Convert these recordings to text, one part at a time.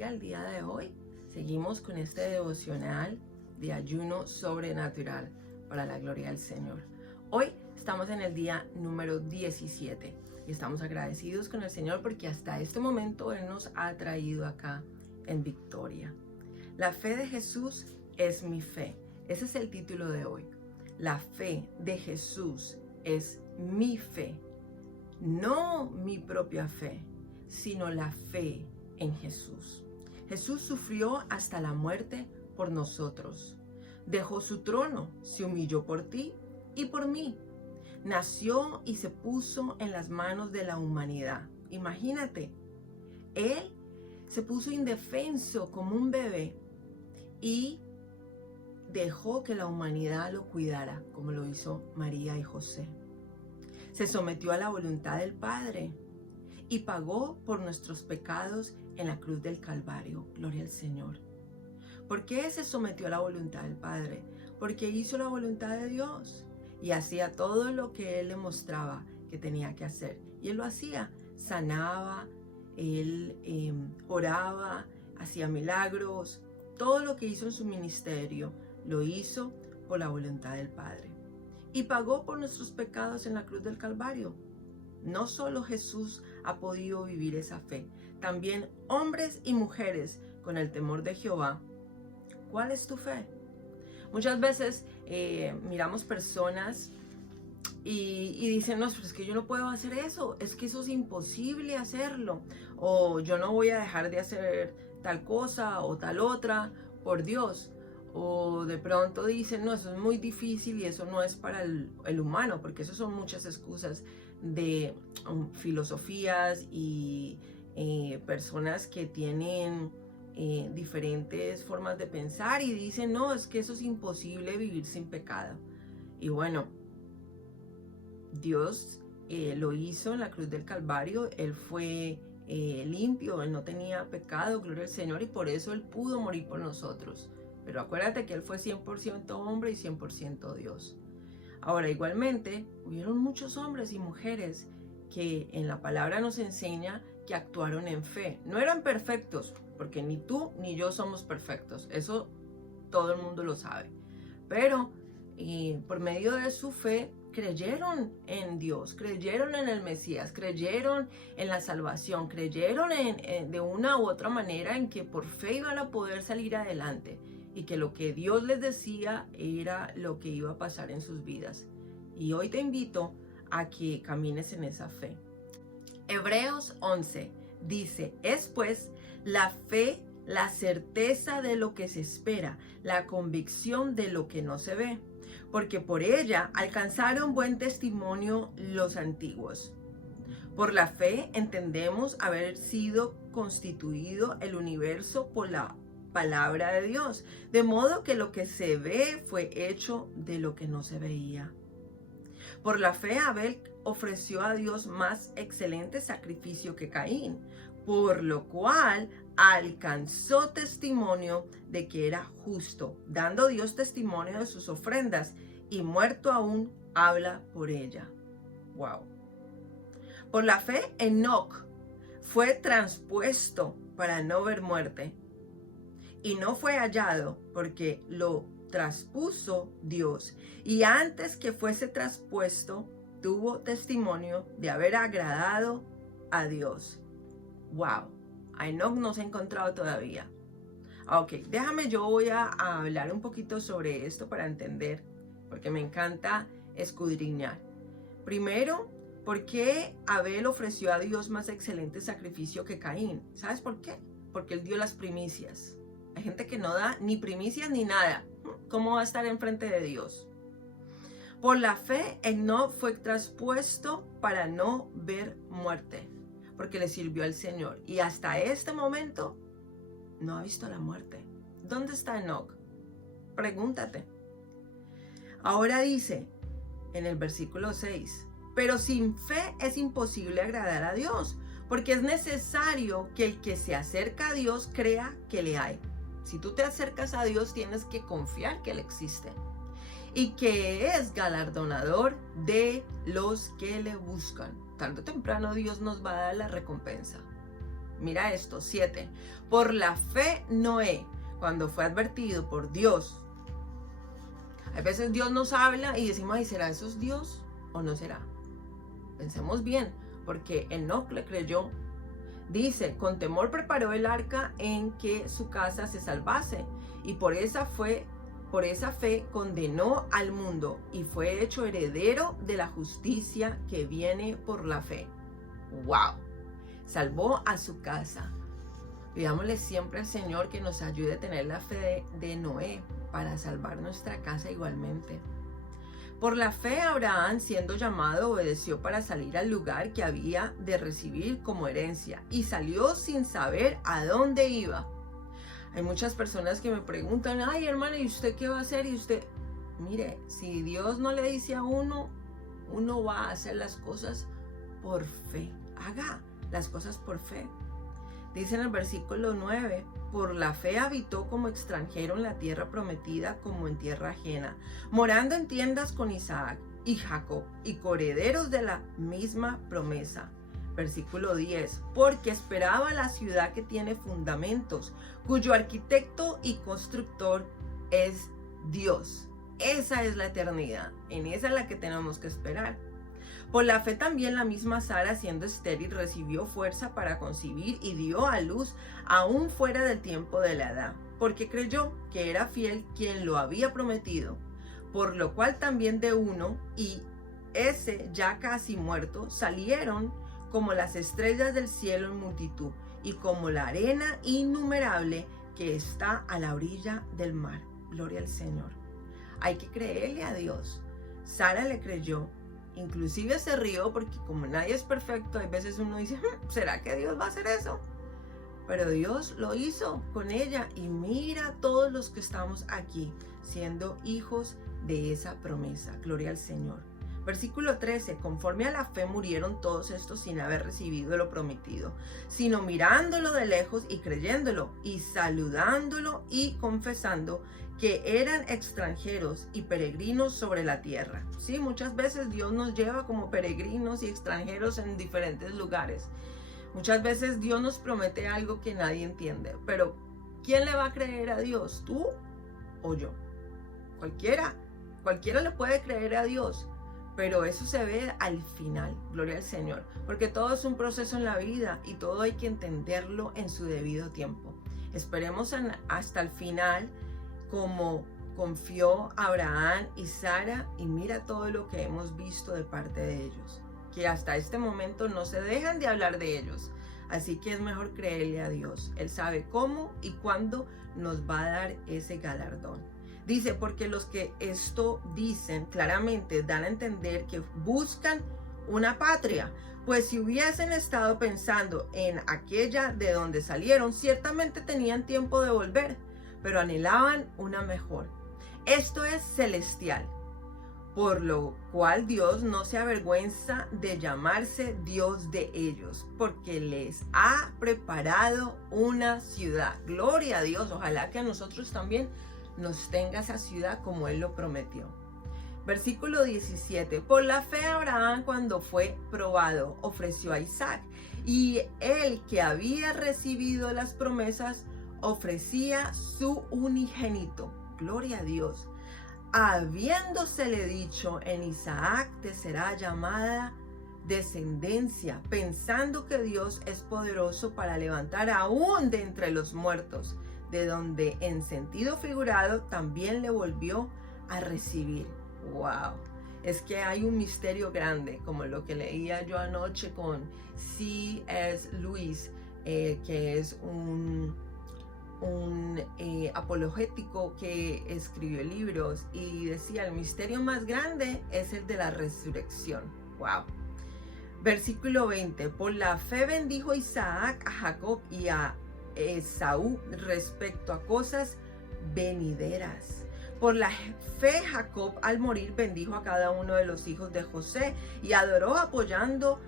bendiga el día de hoy. Seguimos con este devocional de ayuno sobrenatural para la gloria del Señor. Hoy estamos en el día número 17 y estamos agradecidos con el Señor porque hasta este momento Él nos ha traído acá en victoria. La fe de Jesús es mi fe. Ese es el título de hoy. La fe de Jesús es mi fe. No mi propia fe, sino la fe en Jesús. Jesús sufrió hasta la muerte por nosotros. Dejó su trono, se humilló por ti y por mí. Nació y se puso en las manos de la humanidad. Imagínate, Él se puso indefenso como un bebé y dejó que la humanidad lo cuidara, como lo hizo María y José. Se sometió a la voluntad del Padre y pagó por nuestros pecados en la cruz del Calvario. Gloria al Señor. ¿Por qué se sometió a la voluntad del Padre? Porque hizo la voluntad de Dios y hacía todo lo que Él le mostraba que tenía que hacer. Y Él lo hacía, sanaba, Él oraba, hacía milagros. Todo lo que hizo en su ministerio lo hizo por la voluntad del Padre. Y pagó por nuestros pecados en la cruz del Calvario. No solo Jesús ha podido vivir esa fe, también hombres y mujeres con el temor de Jehová. ¿Cuál es tu fe? Muchas veces miramos personas y dicen, no, pero es que yo no puedo hacer eso, es que eso es imposible hacerlo, o yo no voy a dejar de hacer tal cosa o tal otra por Dios. O de pronto dicen, no, eso es muy difícil y eso no es para el humano, porque eso son muchas excusas de filosofías y personas que tienen diferentes formas de pensar y dicen, no, es que eso es imposible vivir sin pecado. Y bueno, Dios lo hizo en la cruz del Calvario. Él fue limpio, Él no tenía pecado, gloria al Señor, y por eso Él pudo morir por nosotros. Pero acuérdate que Él fue 100% hombre y 100% Dios. Ahora, igualmente, hubieron muchos hombres y mujeres que en la palabra nos enseña que actuaron en fe. No eran perfectos, porque ni tú ni yo somos perfectos. Eso todo el mundo lo sabe. Pero por medio de su fe creyeron en Dios, creyeron en el Mesías, creyeron en la salvación, creyeron de una u otra manera en que por fe iban a poder salir adelante y que lo que Dios les decía era lo que iba a pasar en sus vidas. Y hoy te invito a que camines en esa fe. Hebreos 11 dice, es pues la fe, la certeza de lo que se espera, la convicción de lo que no se ve, porque por ella alcanzaron buen testimonio los antiguos. Por la fe entendemos haber sido constituido el universo por la palabra de Dios, de modo que lo que se ve fue hecho de lo que no se veía. Por la fe Abel ofreció a Dios más excelente sacrificio que Caín, por lo cual alcanzó testimonio de que era justo, dando Dios testimonio de sus ofrendas, y muerto aún habla por ella. Wow. Por la fe Enoc fue transpuesto para no ver muerte, y no fue hallado porque lo traspuso Dios, y antes que fuese traspuesto tuvo testimonio de haber agradado a Dios. Wow, a Enoc no se ha encontrado todavía. Ok, yo voy a hablar un poquito sobre esto para entender, porque me encanta escudriñar. Primero, ¿por qué Abel ofreció a Dios más excelente sacrificio que Caín? ¿Sabes por qué? Porque él dio las primicias. Hay gente que no da ni primicias ni nada. ¿Cómo va a estar enfrente de Dios? Por la fe, Enoc fue traspuesto para no ver muerte, porque le sirvió al Señor. Y hasta este momento no ha visto la muerte. ¿Dónde está Enoc? Pregúntate. Ahora dice en el versículo 6, pero sin fe es imposible agradar a Dios, porque es necesario que el que se acerca a Dios crea que le hay. Si tú te acercas a Dios, tienes que confiar que Él existe y que es galardonador de los que le buscan. Tarde o temprano Dios nos va a dar la recompensa. Mira esto, 7. Por la fe Noé, cuando fue advertido por Dios. A veces Dios nos habla y decimos, ay, ¿será eso Dios o no será? Pensemos bien, porque Enoc le creyó. Dice, con temor preparó el arca en que su casa se salvase, y por esa fe condenó al mundo y fue hecho heredero de la justicia que viene por la fe. ¡Wow! Salvó a su casa. Pidámosle siempre al Señor que nos ayude a tener la fe de Noé para salvar nuestra casa igualmente. Por la fe, Abraham, siendo llamado, obedeció para salir al lugar que había de recibir como herencia y salió sin saber a dónde iba. Hay muchas personas que me preguntan, ay hermana, ¿y usted qué va a hacer? Y usted, mire, si Dios no le dice a uno, uno va a hacer las cosas por fe. Haga las cosas por fe. Dice en el versículo 9, por la fe habitó como extranjero en la tierra prometida como en tierra ajena, morando en tiendas con Isaac y Jacob y coherederos de la misma promesa. Versículo 10, porque esperaba la ciudad que tiene fundamentos, cuyo arquitecto y constructor es Dios. Esa es la eternidad, en esa es la que tenemos que esperar. Por la fe también la misma Sara, siendo estéril, recibió fuerza para concebir y dio a luz aún fuera del tiempo de la edad, porque creyó que era fiel quien lo había prometido, por lo cual también de uno, y ese ya casi muerto, salieron como las estrellas del cielo en multitud, y como la arena innumerable que está a la orilla del mar. Gloria al Señor. Hay que creerle a Dios. Sara le creyó. Inclusive se rió porque como nadie es perfecto, hay veces uno dice, ¿será que Dios va a hacer eso? Pero Dios lo hizo con ella y mira todos los que estamos aquí siendo hijos de esa promesa. Gloria al Señor. Versículo 13, conforme a la fe murieron todos estos sin haber recibido lo prometido, sino mirándolo de lejos y creyéndolo y saludándolo y confesando que eran extranjeros y peregrinos sobre la tierra. Sí, muchas veces Dios nos lleva como peregrinos y extranjeros en diferentes lugares. Muchas veces Dios nos promete algo que nadie entiende, pero ¿quién le va a creer a Dios? ¿Tú o yo? Cualquiera le puede creer a Dios. Pero eso se ve al final, gloria al Señor, porque todo es un proceso en la vida y todo hay que entenderlo en su debido tiempo. Esperemos hasta el final como confió Abraham y Sara y mira todo lo que hemos visto de parte de ellos, que hasta este momento no se dejan de hablar de ellos. Así que es mejor creerle a Dios. Él sabe cómo y cuándo nos va a dar ese galardón. Dice, porque los que esto dicen claramente dan a entender que buscan una patria, pues si hubiesen estado pensando en aquella de donde salieron, ciertamente tenían tiempo de volver, pero anhelaban una mejor. Esto es celestial, por lo cual Dios no se avergüenza de llamarse Dios de ellos, porque les ha preparado una ciudad. Gloria a Dios, ojalá que a nosotros también nos tenga esa ciudad como Él lo prometió. Versículo 17. Por la fe Abraham, cuando fue probado, ofreció a Isaac, y él que había recibido las promesas ofrecía su unigénito. Gloria a Dios. Habiéndosele dicho, en Isaac te será llamada descendencia, pensando que Dios es poderoso para levantar aún de entre los muertos, de donde en sentido figurado también le volvió a recibir. ¡Wow! Es que hay un misterio grande, como lo que leía yo anoche con C.S. Lewis, que es un apologético que escribió libros y decía, el misterio más grande es el de la resurrección. ¡Wow! Versículo 20. Por la fe bendijo Isaac a Jacob y a Esaú respecto a cosas venideras. Por la fe Jacob al morir bendijo a cada uno de los hijos de José y adoró apoyado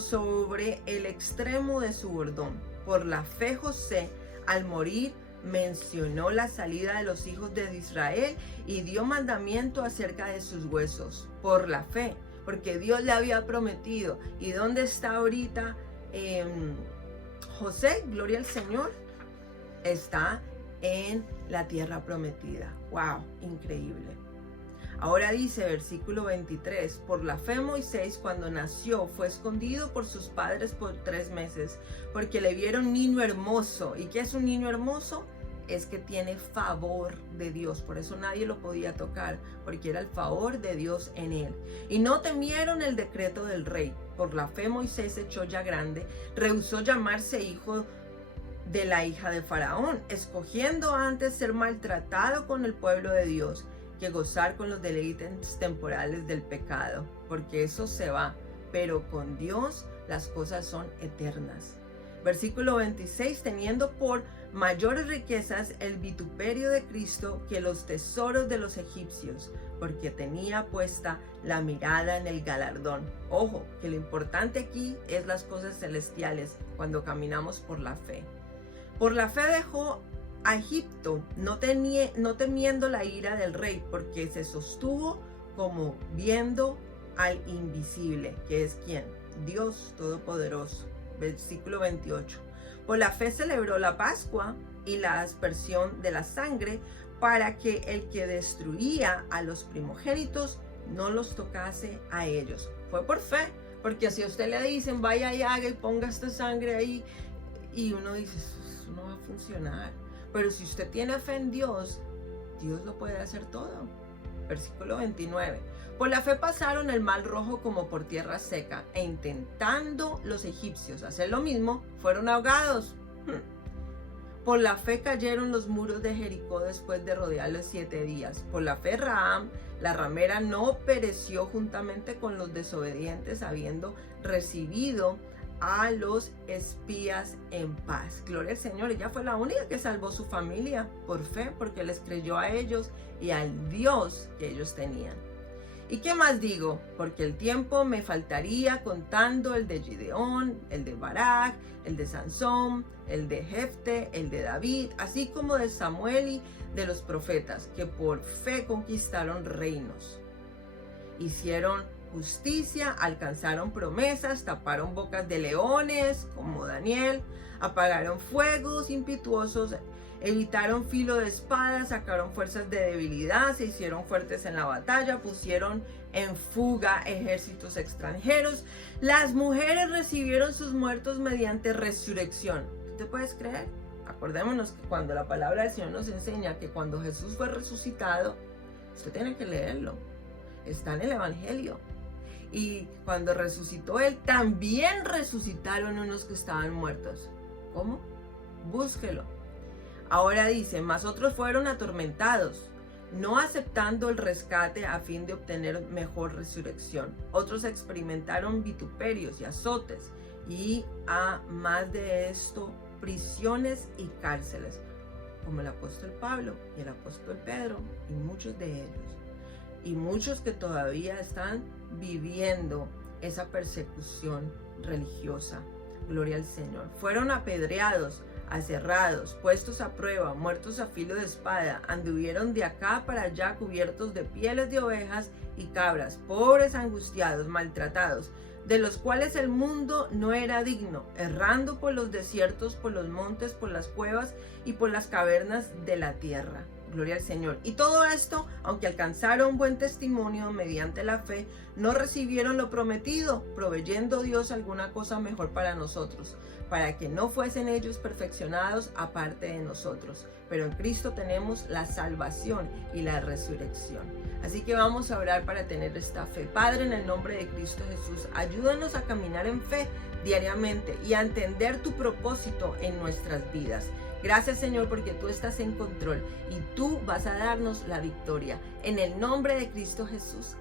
sobre el extremo de su bordón. Por la fe José al morir mencionó la salida de los hijos de Israel y dio mandamiento acerca de sus huesos. Por la fe, porque Dios le había prometido. ¿Y dónde está ahorita José, gloria al Señor, está en la tierra prometida. ¡Wow! Increíble. Ahora dice, versículo 23, por la fe Moisés cuando nació fue escondido por sus padres por 3 meses, porque le vieron niño hermoso. ¿Y qué es un niño hermoso? Es que tiene favor de Dios, por eso nadie lo podía tocar, porque era el favor de Dios en él. Y no temieron el decreto del rey. Por la fe Moisés, hecho ya grande, rehusó llamarse hijo de la hija de Faraón, escogiendo antes ser maltratado con el pueblo de Dios que gozar con los deleites temporales del pecado, porque eso se va, pero con Dios las cosas son eternas. Versículo 26, teniendo por mayores riquezas el vituperio de Cristo que los tesoros de los egipcios, porque tenía puesta la mirada en el galardón. Ojo, que lo importante aquí es las cosas celestiales cuando caminamos por la fe. Por la fe dejó a Egipto, no temiendo la ira del rey, porque se sostuvo como viendo al invisible, que es ¿quién? Dios Todopoderoso. Versículo 28. Por la fe celebró la Pascua y la aspersión de la sangre, para que el que destruía a los primogénitos no los tocase a ellos. Fue por fe, porque si a usted le dicen vaya y haga y ponga esta sangre ahí, y uno dice, eso no va a funcionar. Pero si usted tiene fe en Dios, Dios lo puede hacer todo. Versículo 29. Por la fe pasaron el mar rojo como por tierra seca, e intentando los egipcios hacer lo mismo, fueron ahogados. Por la fe cayeron los muros de Jericó después de rodearlos 7 días. Por la fe Rahab, la ramera, no pereció juntamente con los desobedientes, habiendo recibido a los espías en paz. Gloria al Señor. Ella fue la única que salvó su familia por fe, porque les creyó a ellos y al Dios que ellos tenían. ¿Y qué más digo? Porque el tiempo me faltaría contando el de Gideón, el de Barak, el de Sansón, el de Jefte, el de David, así como de Samuel y de los profetas, que por fe conquistaron reinos, hicieron justicia, alcanzaron promesas, taparon bocas de leones, como Daniel, apagaron fuegos impetuosos, evitaron filo de espada, sacaron fuerzas de debilidad, se hicieron fuertes en la batalla, pusieron en fuga ejércitos extranjeros. Las mujeres recibieron sus muertos mediante resurrección. ¿Te puedes creer? Acordémonos que cuando la palabra del Señor nos enseña que cuando Jesús fue resucitado, usted tiene que leerlo, está en el Evangelio. Y cuando resucitó Él, también resucitaron unos que estaban muertos. ¿Cómo? Búsquelo. Ahora dice, mas otros fueron atormentados, no aceptando el rescate a fin de obtener mejor resurrección. Otros experimentaron vituperios y azotes, y a más de esto, prisiones y cárceles, como el apóstol Pablo y el apóstol Pedro, y muchos de ellos. Y muchos que todavía están viviendo esa persecución religiosa. Gloria al Señor. Fueron apedreados, aserrados, puestos a prueba, muertos a filo de espada, anduvieron de acá para allá cubiertos de pieles de ovejas y cabras, pobres, angustiados, maltratados, de los cuales el mundo no era digno, errando por los desiertos, por los montes, por las cuevas y por las cavernas de la tierra. Gloria al Señor. Y todo esto, aunque alcanzaron buen testimonio mediante la fe, no recibieron lo prometido, proveyendo Dios alguna cosa mejor para nosotros, para que no fuesen ellos perfeccionados aparte de nosotros. Pero en Cristo tenemos la salvación y la resurrección. Así que vamos a orar para tener esta fe. Padre, en el nombre de Cristo Jesús, ayúdanos a caminar en fe diariamente y a entender tu propósito en nuestras vidas. Gracias, Señor, porque tú estás en control y tú vas a darnos la victoria. En el nombre de Cristo Jesús.